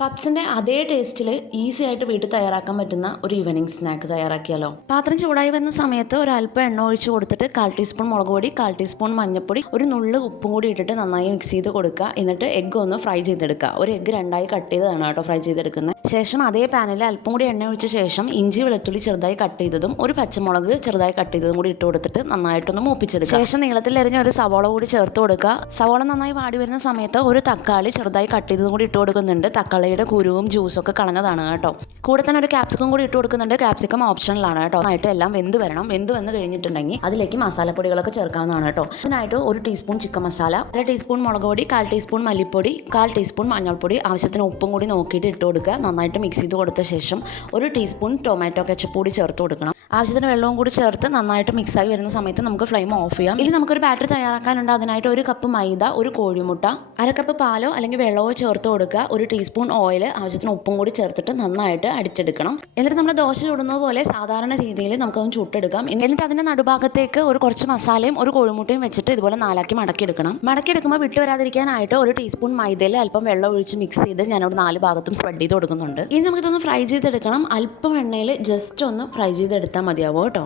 പപ്സിൻ്റെ അതേ ടേസ്റ്റിൽ ഈസി ആയിട്ട് വീട്ടിൽ തയ്യാറാക്കാൻ പറ്റുന്ന ഒരു ഈവനിങ് സ്നാക്ക് തയ്യാറാക്കിയാലോ. പാത്രം ചൂടായി വരുന്ന സമയത്ത് ഒരു അല്പം എണ്ണ ഒഴിച്ച് കൊടുത്തിട്ട് 1/4 ടീസ്പൂൺ മുളക് പൊടി, 1/4 ടീസ്പൂൺ മഞ്ഞൾപ്പൊടി, ഒരു നുള്ളു ഉപ്പും കൂടി ഇട്ടിട്ട് നന്നായി മിക്സ് ചെയ്ത് കൊടുക്കുക. എന്നിട്ട് എഗ്ഗ് ഒന്ന് ഫ്രൈ ചെയ്തെടുക്കുക. ഒരു എഗ്ഗ് രണ്ടായി കട്ട് ചെയ്തതാണ് കേട്ടോ ഫ്രൈ ചെയ്തെടുക്കുന്നത്. ശേഷം അതേ പാനിൽ അല്പം കൂടി എണ്ണ ഒഴിച്ച ശേഷം ഇഞ്ചി വെളുത്തുള്ളി ചെറുതായി കട്ട് ചെയ്തതും ഒരു പച്ചമുളക് ചെറുതായി കട്ട് ചെയ്തതും കൂടി ഇട്ട് കൊടുത്തിട്ട് നന്നായിട്ടൊന്ന് മൂപ്പിച്ചെടുക്കുക. ശേഷം നീളത്തിൽ എറിഞ്ഞ ഒരു സവോള കൂടി ചേർത്ത് കൊടുക്കുക. സവോള നന്നായി വാടി വരുന്ന സമയത്ത് ഒരു തക്കാളി ചെറുതായി കട്ട് ചെയ്തതും കൂടി ഇട്ട് കൊടുക്കുന്നുണ്ട്. തക്കാളിയുടെ കുരുവും ജ്യൂസൊക്കെ കളഞ്ഞതാണ് കേട്ടോ. കൂടെ തന്നെ ഒരു ക്യാപ്സിക്കം കൂടി ഇട്ട് കൊടുക്കുന്നുണ്ട്. ക്യാപ്സിക്കം ഓപ്ഷണലാണ് കേട്ടോ. ആയിട്ട് എല്ലാം വെന്ത് വരണം. വെന്ത് വന്ന് കഴിഞ്ഞിട്ടുണ്ടെങ്കിൽ അതിലേക്ക് മസാലപ്പൊടികളൊക്കെ ചേർക്കാവുന്നതാണ് കേട്ടോ. അതിനായിട്ട് 1 ടീസ്പൂൺ ചിക്കൻ മസാല, 1 ടീസ്പൂൺ മുളക് പൊടി, 1/4 ടീസ്പൂൺ മല്ലിപ്പൊടി, 1/4 ടീസ്പൂൺ മഞ്ഞൾപ്പൊടി, ആവശ്യത്തിന് ഉപ്പും കൂടി നോക്കിയിട്ട് ഇട്ട് കൊടുക്കുക. നന്നായിട്ട് മിക്സ് ചെയ്ത് കൊടുത്ത ശേഷം 1 ടീസ്പൂൺ ടൊമാറ്റോ കെച്ചപ്പ് കൂടി ചേർത്ത് കൊടുക്കണം. ആവശ്യത്തിന് വെള്ളവും കൂടി ചേർത്ത് നന്നായിട്ട് മിക്സായി വരുന്ന സമയത്ത് നമുക്ക് ഫ്ലെയിം ഓഫ് ചെയ്യാം. ഇനി നമുക്കൊരു ബാറ്റർ തയ്യാറാക്കാനുണ്ട്. അതിനായിട്ട് 1 കപ്പ് മൈദ, 1 കോഴിമുട്ട, 1/2 കപ്പ് പാലോ അല്ലെങ്കിൽ വെള്ളമോ ചേർത്ത് കൊടുക്കുക. 1 ടീസ്പൂൺ ഓയിൽ, ആവശ്യത്തിന് ഉപ്പും കൂടി ചേർത്തിട്ട് നന്നായിട്ട് അടിച്ചെടുക്കണം. എന്നിട്ട് നമ്മൾ ദോശ ചുടുന്ന പോലെ സാധാരണ രീതിയിൽ നമുക്കൊന്ന് ചുട്ടെടുക്കാം. എന്നിട്ട് അതിൻ്റെ നടുഭാഗത്തേക്ക് കുറച്ച് മസാലയും 1 കോഴിമുട്ടയും വെച്ചിട്ട് ഇതുപോലെ 4ആക്കി മടക്കിയെടുക്കണം. മടക്കിയെടുക്കുമ്പോൾ വിട്ട് വരാതിരിക്കാനായിട്ട് 1 ടീസ്പൂൺ മൈദയിൽ അല്പം വെള്ളം ഒഴിച്ച് മിക്സ് ചെയ്ത് ഞാനവിടെ 4 ഭാഗത്തും സ്പ്രെഡ് ചെയ്ത് കൊടുക്കുന്നുണ്ട്. ഇനി നമുക്കിതൊന്ന് ഫ്രൈ ചെയ്തെടുക്കണം. അല്പം എണ്ണയിൽ ജസ്റ്റ് ഒന്ന് ഫ്രൈ ചെയ്തെടുത്താൽ മതിയാവും കേട്ടോ.